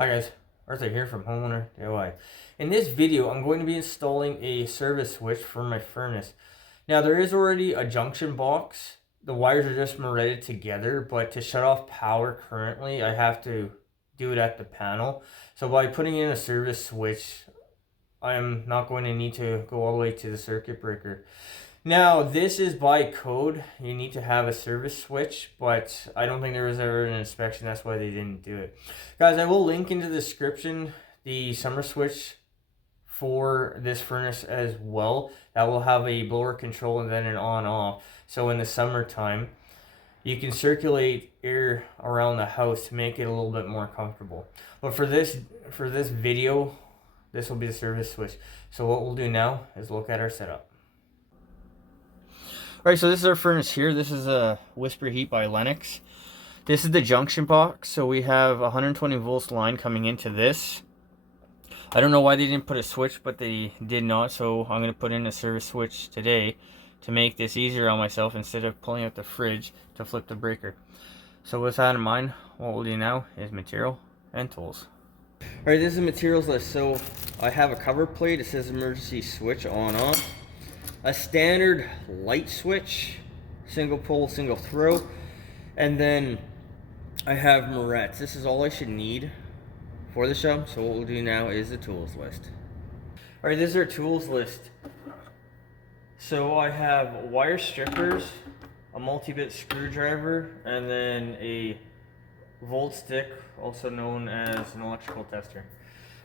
Hi guys, Arthur here from Homeowner DIY. In this video, I'm going to be installing a service switch for my furnace. Now there is already a junction box. The wires are just moreted together, but to shut off power currently, I have to do it at the panel. So by putting in a service switch, I'm not going to need to go all the way to the circuit breaker. Now, this is by code. You need to have a service switch, but I don't think there was ever an inspection. That's why they didn't do it. Guys, I will link in the description the summer switch for this furnace as well. That will have a blower control and then an on-off. So in the summertime, you can circulate air around the house to make it a little bit more comfortable. But for this video, this will be the service switch. So what we'll do now is look at our setup. Alright, so this is our furnace here. This is a Whisper Heat by Lennox. This is the junction box. So we have 120 volts line coming into this. I don't know why they didn't put a switch, but they did not. So I'm going to put in a service switch today to make this easier on myself instead of pulling out the fridge to flip the breaker. So with that in mind, what we'll do now is material and tools. Alright, this is the materials list. So I have a cover plate. It says emergency switch on off. A standard light switch, single pull, single throw, and then I have morettes. This is all I should need for the job. So what we'll do now is the tools list. All right, this is our tools list. So I have wire strippers, a multi-bit screwdriver, and then a volt stick, also known as an electrical tester.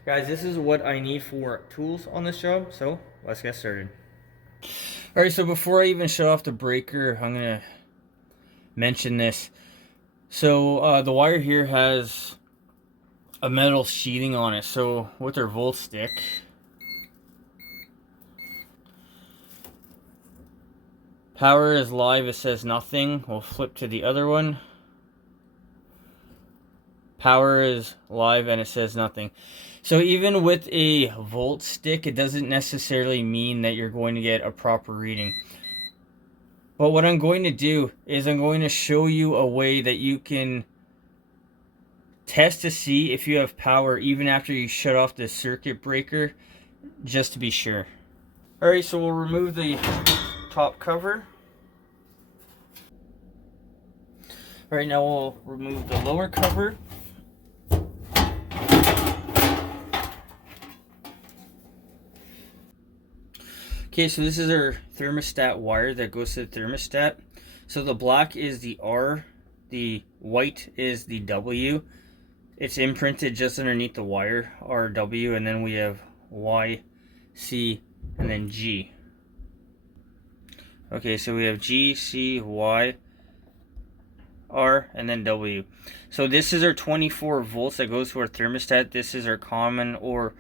Guys, this is what I need for tools on this job, so let's get started. Alright, so before I even shut off the breaker, I'm going to mention this. So the wire here has a metal sheathing on it. So with our volt stick, power is live, it says nothing. We'll flip to the other one. Power is live and it says nothing. So even with a volt stick, it doesn't necessarily mean that you're going to get a proper reading. But what I'm going to do is I'm going to show you a way that you can test to see if you have power even after you shut off the circuit breaker, just to be sure. Alright, so we'll remove the top cover. Alright, now we'll remove the lower cover. Okay, so this is our thermostat wire that goes to the thermostat. So the black is the R, the white is the W. It's imprinted just underneath the wire, RW, and then we have Y, C, and then G. Okay, so we have G, C, Y, R, and then W. So this is our 24 volts that goes to our thermostat. This is our common or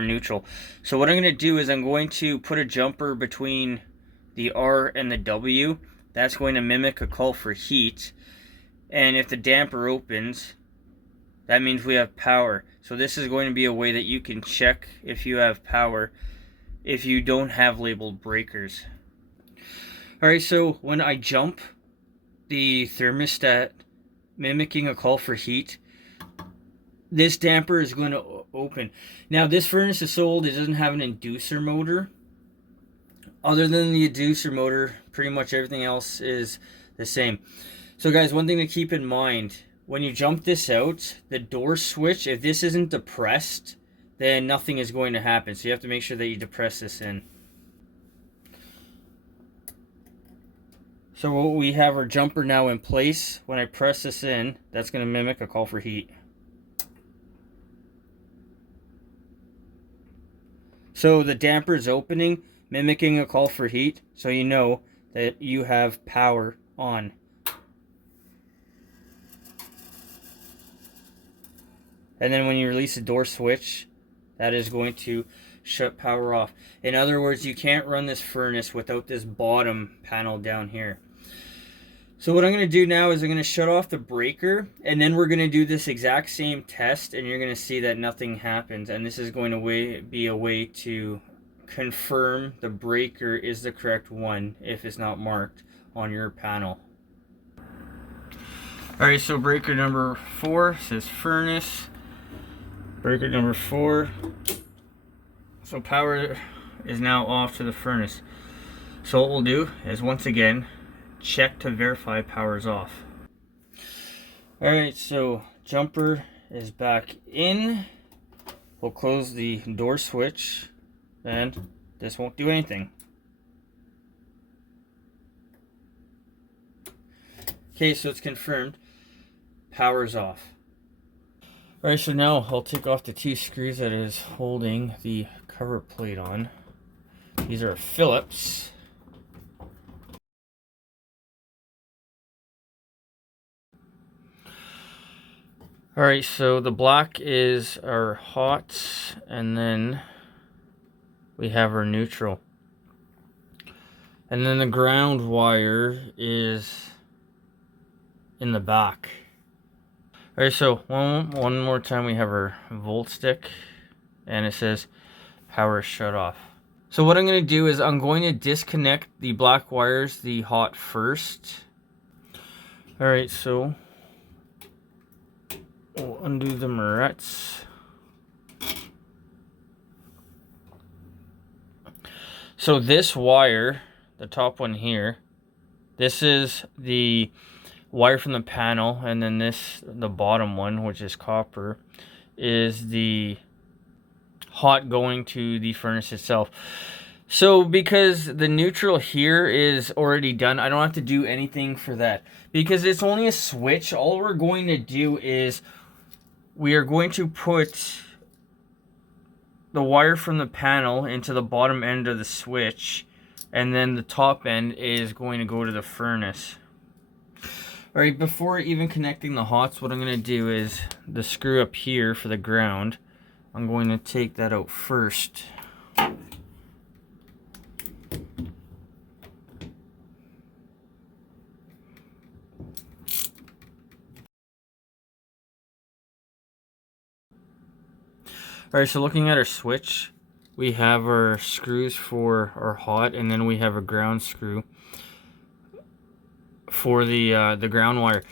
neutral. So what I'm going to do is I'm going to put a jumper between the R and the W. That's going to mimic a call for heat. And if the damper opens, that means we have power. So this is going to be a way that you can check if you have power if you don't have labeled breakers. Alright, so when I jump the thermostat mimicking a call for heat, this damper is going to open. Now this furnace is so old it doesn't have an inducer motor. Other than the inducer motor, pretty much everything else is the same. So guys, one thing to keep in mind, when you jump this out, the door switch, if this isn't depressed, then nothing is going to happen. So you have to make sure that you depress this in. So we have our jumper now in place. When I press this in, that's going to mimic a call for heat. So the damper is opening, mimicking a call for heat, so you know that you have power on. And then when you release the door switch, that is going to shut power off. In other words, you can't run this furnace without this bottom panel down here. So what I'm going to do now is I'm going to shut off the breaker, and then we're going to do this exact same test, and you're going to see that nothing happens. And this is going to be a way to confirm the breaker is the correct one if it's not marked on your panel. Alright, so breaker number 4 says furnace. Breaker number 4. So power is now off to the furnace. So what we'll do is once again check to verify power is off. Alright, so jumper is back in. We'll close the door switch and this won't do anything. Okay, so it's confirmed. Power's off. Alright, so now I'll take off the 2 screws that is holding the cover plate on. These are Phillips. Alright, so the black is our hot, and then we have our neutral. And then the ground wire is in the back. Alright, so one more time we have our volt stick, and it says power shut off. So what I'm going to do is I'm going to disconnect the black wires, the hot first. Alright, so we'll undo the morettes. So this wire, the top one here, this is the wire from the panel, and then this, the bottom one, which is copper, is the hot going to the furnace itself. So because the neutral here is already done, I don't have to do anything for that. Because it's only a switch, all we're going to do is we are going to put the wire from the panel into the bottom end of the switch, and then the top end is going to go to the furnace. Alright, before even connecting the hots, what I'm going to do is the screw up here for the ground, I'm going to take that out first. Alright, so looking at our switch, we have our screws for our hot, and then we have a ground screw for the ground wire.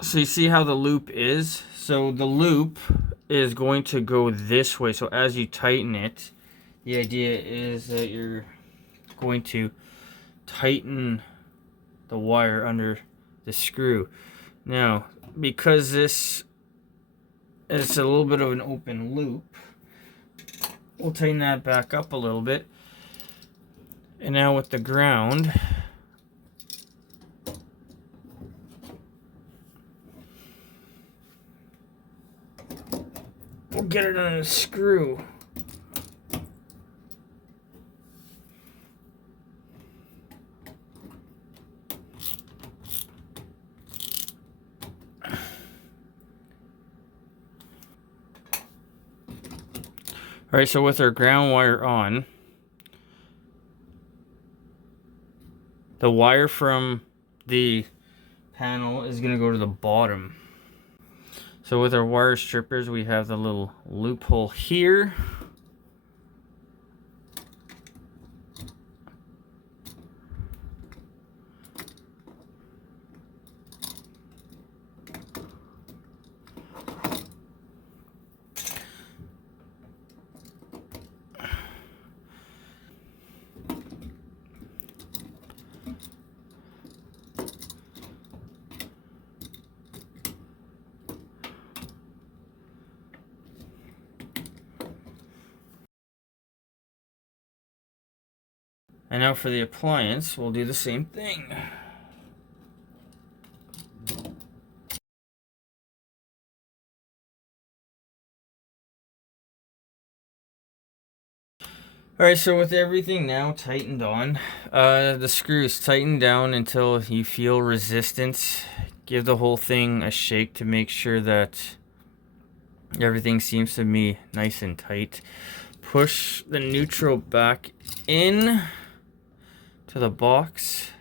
So you see how the loop is? So the loop is going to go this way. So as you tighten it, the idea is that you're going to tighten the wire under the screw. Now, because this is a little bit of an open loop, we'll tighten that back up a little bit. And now with the ground, we'll get it on a screw. Alright, so with our ground wire on, the wire from the panel is going to go to the bottom. So with our wire strippers, we have the little loophole here. And now for the appliance, we'll do the same thing. Alright, so with everything now tightened on, the screws tighten down until you feel resistance. Give the whole thing a shake to make sure that everything seems to be nice and tight. Push the neutral back in to the box.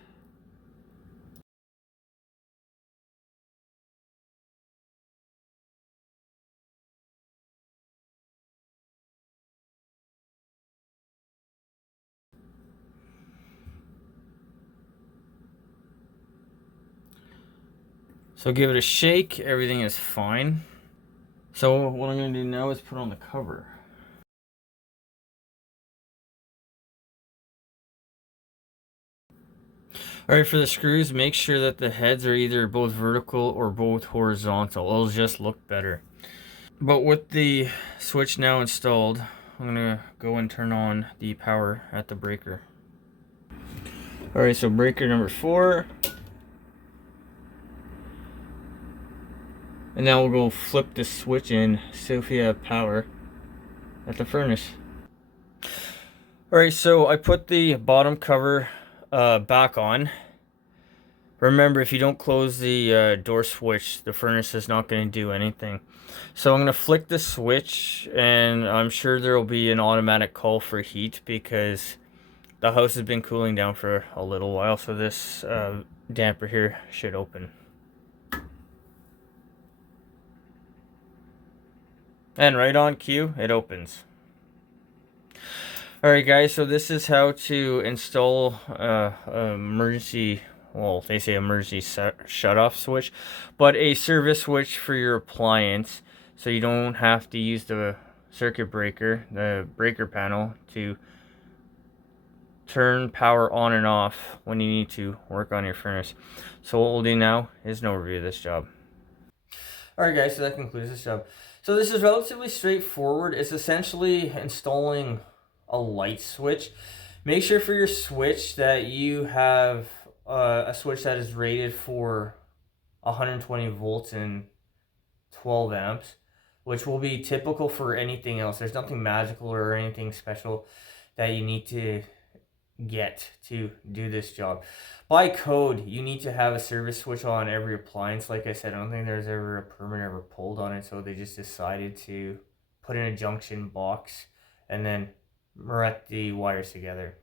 So give it a shake, everything is fine. So what I'm going to do now is put on the cover. Alright, for the screws, make sure that the heads are either both vertical or both horizontal. It'll just look better. But with the switch now installed, I'm going to go and turn on the power at the breaker. Alright, so breaker number 4. And now we'll go flip the switch in so if you have power at the furnace. Alright, so I put the bottom cover back on. Remember, if you don't close the door switch, the furnace is not going to do anything. So I'm going to flick the switch, and I'm sure there will be an automatic call for heat because the house has been cooling down for a little while, so this damper here should open. And right on cue, it opens. Alright guys, so this is how to install emergency, well, they say emergency shut-off switch, but a service switch for your appliance, so you don't have to use the circuit breaker, the breaker panel, to turn power on and off when you need to work on your furnace. So what we'll do now is an overview of this job. Alright guys, so that concludes this job. So this is relatively straightforward. It's essentially installing a light switch. Make sure for your switch that you have a switch that is rated for 120 volts and 12 amps, which will be typical for anything else. There's nothing magical or anything special that you need to get to do this job. By code, you need to have a service switch on every appliance. Like I said, I don't think there's ever a permit ever pulled on it, so they just decided to put in a junction box and then ret the wires together.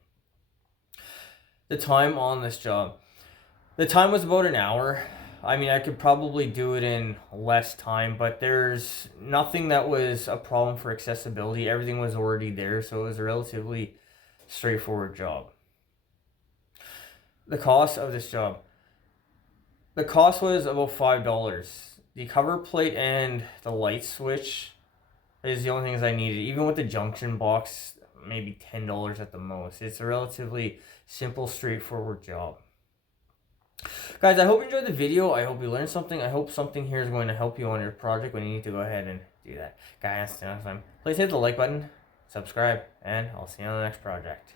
The time on this job, the time was about an hour. I mean, I could probably do it in less time, but there's nothing that was a problem for accessibility. Everything was already there, so it was a relatively straightforward job. The cost of this job, the cost was about $5. The cover plate and the light switch is the only things I needed. Even with the junction box, maybe $10 at the most. It's a relatively simple, straightforward job. Guys, I hope you enjoyed the video. I hope you learned something. I hope something here is going to help you on your project when you need to go ahead and do that. Guys, until next time, please hit the like button, subscribe, and I'll see you on the next project.